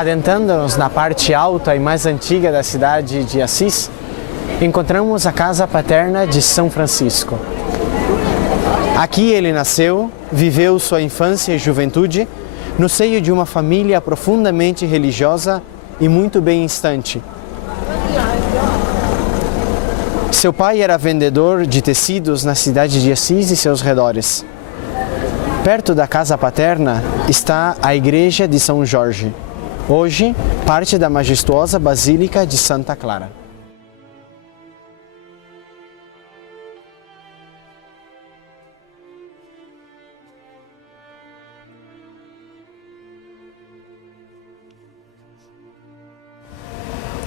Adentrando-nos na parte alta e mais antiga da cidade de Assis, encontramos a casa paterna de São Francisco. Aqui ele nasceu, viveu sua infância e juventude no seio de uma família profundamente religiosa e muito bem-estante. Seu pai era vendedor de tecidos na cidade de Assis e seus redores. Perto da casa paterna está a igreja de São Jorge, hoje parte da majestuosa Basílica de Santa Clara.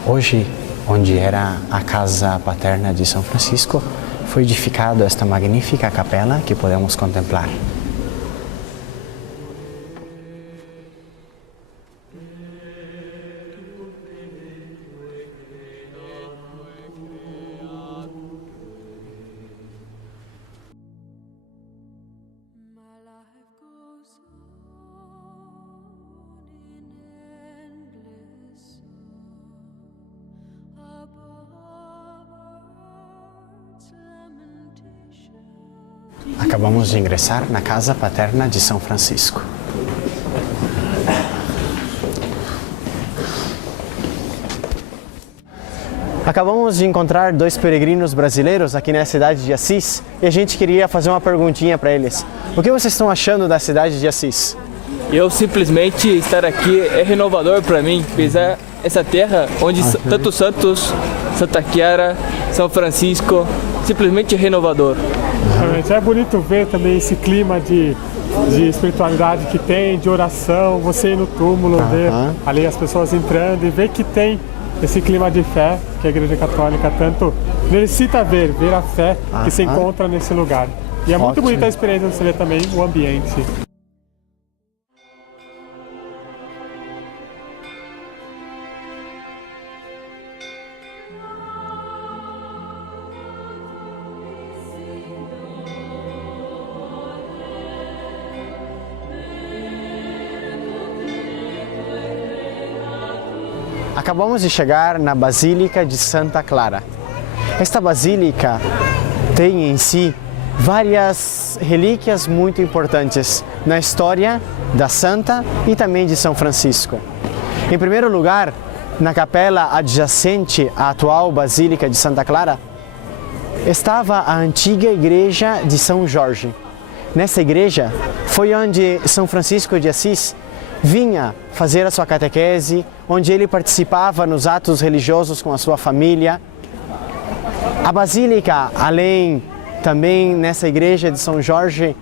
Hoje, onde era a casa paterna de São Francisco, foi edificada esta magnífica capela que podemos contemplar. Acabamos de ingressar na casa paterna de São Francisco. Acabamos de encontrar dois peregrinos brasileiros aqui na cidade de Assis e a gente queria fazer uma perguntinha para eles. O que vocês estão achando da cidade de Assis? Eu simplesmente estar aqui é renovador para mim, pisar essa terra onde tanto Santos, Santa Chiara, São Francisco, simplesmente renovador. É bonito ver também esse clima de espiritualidade que tem, de oração, você ir no túmulo, ver ali as pessoas entrando e ver que tem esse clima de fé que a Igreja Católica tanto necessita ver a fé que se encontra nesse lugar. E é muito bonita a experiência de você ver também o ambiente. Acabamos de chegar na Basílica de Santa Clara. Esta basílica tem em si várias relíquias muito importantes na história da Santa e também de São Francisco. Em primeiro lugar, na capela adjacente à atual Basílica de Santa Clara, estava a antiga igreja de São Jorge. Nessa igreja foi onde São Francisco de Assis vinha fazer a sua catequese, onde ele participava nos atos religiosos com a sua família. A Basílica, além também nessa igreja de São Jorge,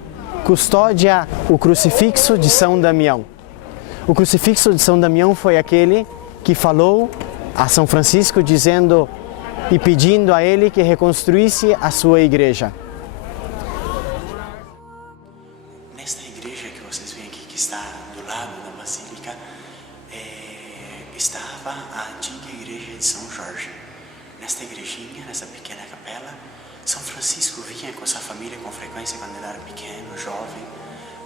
custódia o crucifixo de São Damião. O crucifixo de São Damião foi aquele que falou a São Francisco dizendo e pedindo a ele que reconstruísse a sua igreja. Nesta igreja que vocês veem aqui, que está do lado da Basílica, estava a antiga igreja de São Jorge. Nesta igrejinha, nessa pequena capela, São Francisco vinha com sua família com frequência quando ele era pequeno, jovem.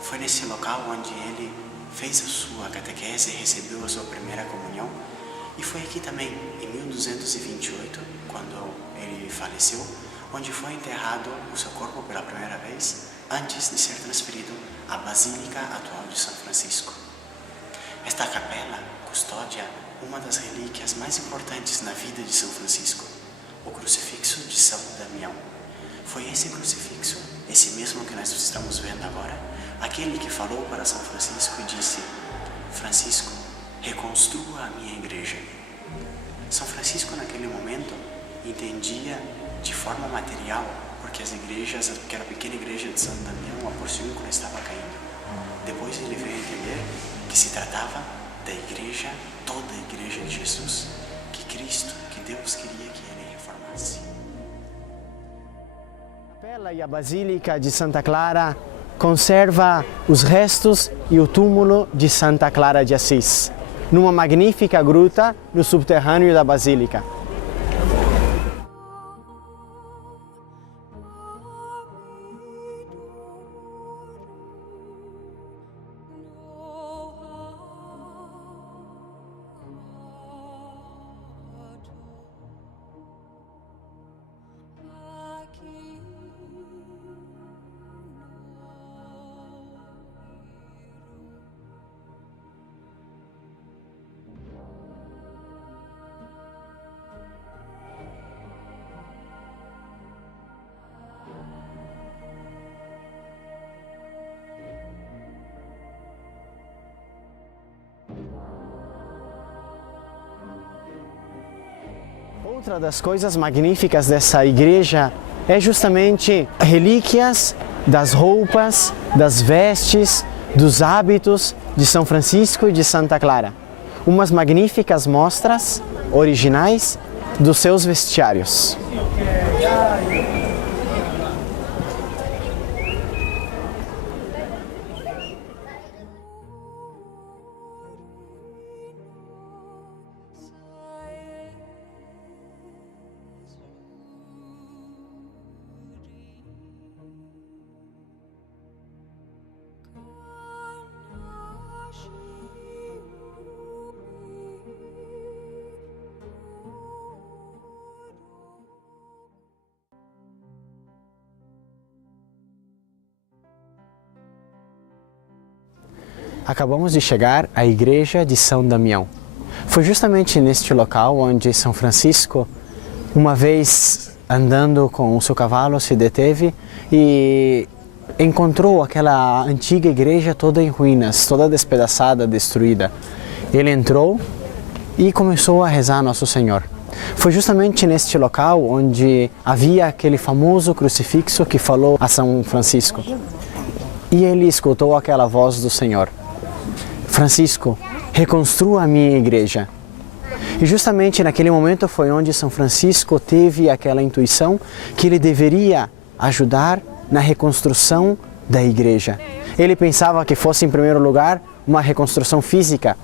Foi nesse local onde ele fez a sua catequese e recebeu a sua primeira comunhão. E foi aqui também, em 1228, quando ele faleceu, onde foi enterrado o seu corpo pela primeira vez, antes de ser transferido à Basílica atual de São Francisco. Esta capela custódia uma das relíquias mais importantes na vida de São Francisco, o crucifixo de São Damião. Foi esse crucifixo, esse mesmo que nós estamos vendo agora, aquele que falou para São Francisco e disse: Francisco, reconstrua a minha igreja. São Francisco naquele momento entendia de forma material, porque as igrejas, aquela pequena igreja de São Damião, a porciúncula estava caindo. Depois ele veio entender que se tratava da igreja, toda a igreja de Jesus, que Cristo, que Deus queria que ele reformasse. A capela e a Basílica de Santa Clara conserva os restos e o túmulo de Santa Clara de Assis, numa magnífica gruta no subterrâneo da Basílica. Outra das coisas magníficas dessa igreja é justamente relíquias das roupas, das vestes, dos hábitos de São Francisco e de Santa Clara. Umas magníficas mostras originais dos seus vestiários. Acabamos de chegar à igreja de São Damião. Foi justamente neste local onde São Francisco, uma vez andando com o seu cavalo, se deteve e encontrou aquela antiga igreja toda em ruínas, toda despedaçada, destruída. Ele entrou e começou a rezar a Nosso Senhor. Foi justamente neste local onde havia aquele famoso crucifixo que falou a São Francisco. E ele escutou aquela voz do Senhor: Francisco, reconstrua a minha igreja. E justamente naquele momento foi onde São Francisco teve aquela intuição que ele deveria ajudar na reconstrução da igreja. Ele pensava que fosse, em primeiro lugar, uma reconstrução física.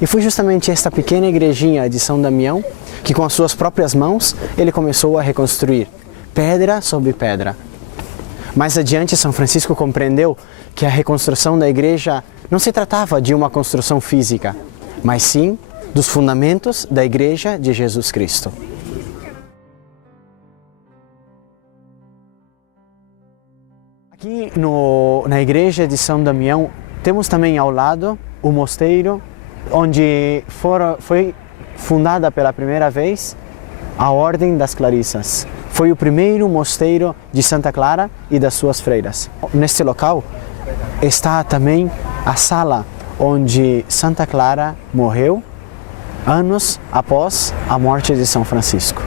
E foi justamente esta pequena igrejinha de São Damião que, com as suas próprias mãos, ele começou a reconstruir, pedra sobre pedra. Mais adiante, São Francisco compreendeu que a reconstrução da igreja não se tratava de uma construção física, mas sim dos fundamentos da Igreja de Jesus Cristo. Aqui na igreja de São Damião, temos também ao lado o mosteiro onde foi fundada pela primeira vez a Ordem das Clarissas. Foi o primeiro mosteiro de Santa Clara e das suas freiras. Neste local está também a sala onde Santa Clara morreu anos após a morte de São Francisco.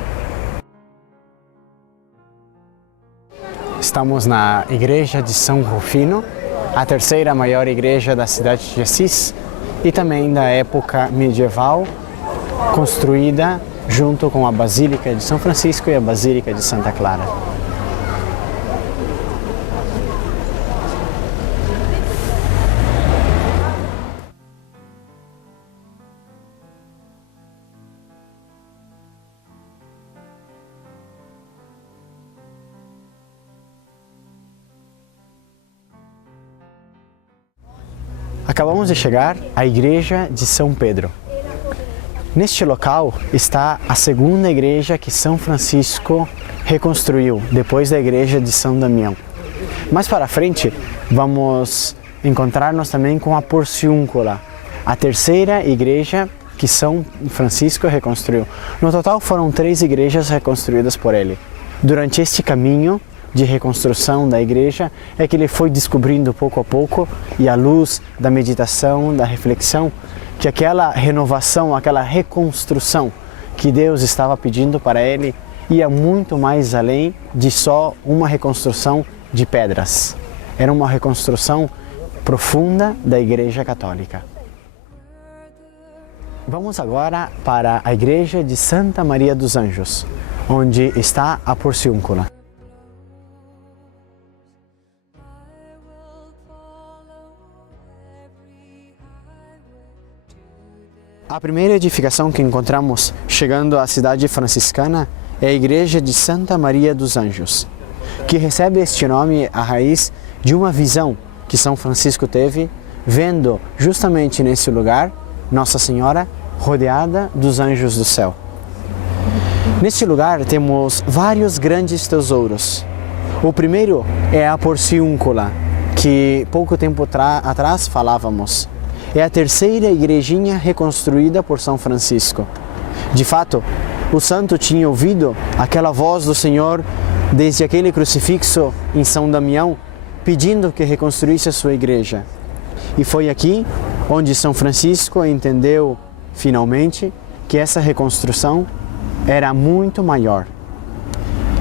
Estamos na igreja de São Rufino, a terceira maior igreja da cidade de Assis e também da época medieval, construída junto com a Basílica de São Francisco e a Basílica de Santa Clara. Acabamos de chegar à igreja de São Pedro. Neste local está a segunda igreja que São Francisco reconstruiu, depois da igreja de São Damião. Mais para frente, vamos encontrar-nos também com a Porciúncula, a terceira igreja que São Francisco reconstruiu. No total foram 3 igrejas reconstruídas por ele. Durante este caminho de reconstrução da igreja é que ele foi descobrindo pouco a pouco, e à luz da meditação, da reflexão, que aquela renovação, aquela reconstrução que Deus estava pedindo para ele ia muito mais além de só uma reconstrução de pedras. Era uma reconstrução profunda da Igreja Católica. Vamos agora para a igreja de Santa Maria dos Anjos, onde está a Porciúncula. A primeira edificação que encontramos chegando à cidade franciscana é a igreja de Santa Maria dos Anjos, que recebe este nome à raiz de uma visão que São Francisco teve, vendo justamente nesse lugar Nossa Senhora rodeada dos anjos do céu. Neste lugar temos vários grandes tesouros. O primeiro é a Porciúncula, que pouco tempo atrás falávamos. É a terceira igrejinha reconstruída por São Francisco. De fato, o santo tinha ouvido aquela voz do Senhor desde aquele crucifixo em São Damião, pedindo que reconstruísse a sua igreja. E foi aqui onde São Francisco entendeu, finalmente, que essa reconstrução era muito maior.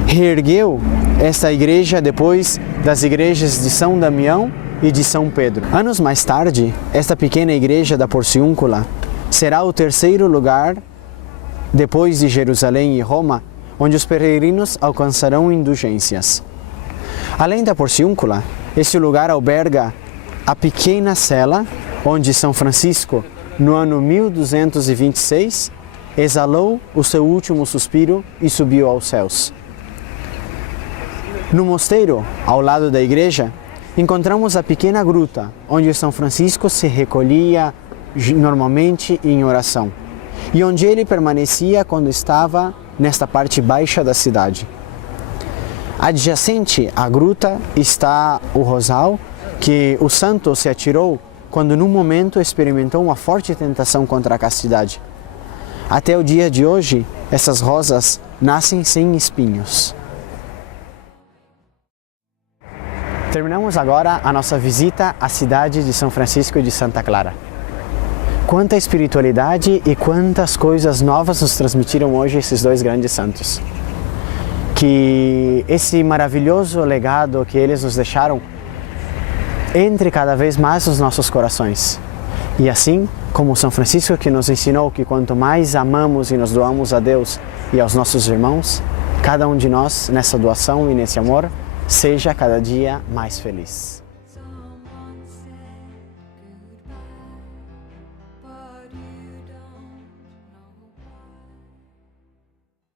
Reergueu esta igreja depois das igrejas de São Damião e de São Pedro. Anos mais tarde, esta pequena igreja da Porciúncula será o terceiro lugar, depois de Jerusalém e Roma, onde os peregrinos alcançarão indulgências. Além da Porciúncula, este lugar alberga a pequena cela onde São Francisco, no ano 1226, exalou o seu último suspiro e subiu aos céus. No mosteiro, ao lado da igreja, encontramos a pequena gruta onde São Francisco se recolhia normalmente em oração e onde ele permanecia quando estava nesta parte baixa da cidade. Adjacente à gruta está o rosal que o santo se atirou quando num momento experimentou uma forte tentação contra a castidade. Até o dia de hoje, essas rosas nascem sem espinhos. Terminamos agora a nossa visita à cidade de São Francisco de Santa Clara. Quanta espiritualidade e quantas coisas novas nos transmitiram hoje esses dois grandes santos. Que esse maravilhoso legado que eles nos deixaram entre cada vez mais nos nossos corações. E assim como São Francisco, que nos ensinou que quanto mais amamos e nos doamos a Deus e aos nossos irmãos, cada um de nós nessa doação e nesse amor seja cada dia mais feliz.